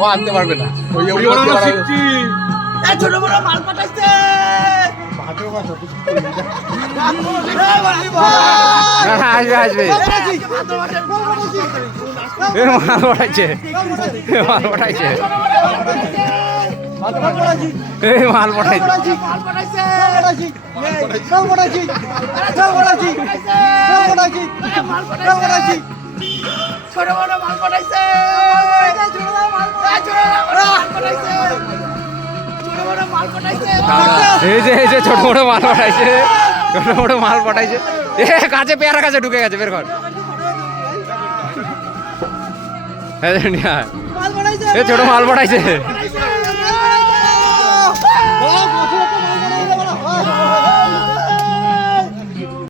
ও আনতে পারবে না, ছোট বড় মাল পাঠাইছে। আসবে আসবে মাল পড়াইছে মাল পড়াইছে মাল পড়াইছে ছোট বড় মাল পাঠাইছে। এই যে ছোট বড় মাল পাঠাইছে, ছোট বড় মাল পাঠাইছে। এ কাছে পেয়ারা কাছে ঢুকে গেছে, বের কর। এ ছোট মাল পাঠাইছে।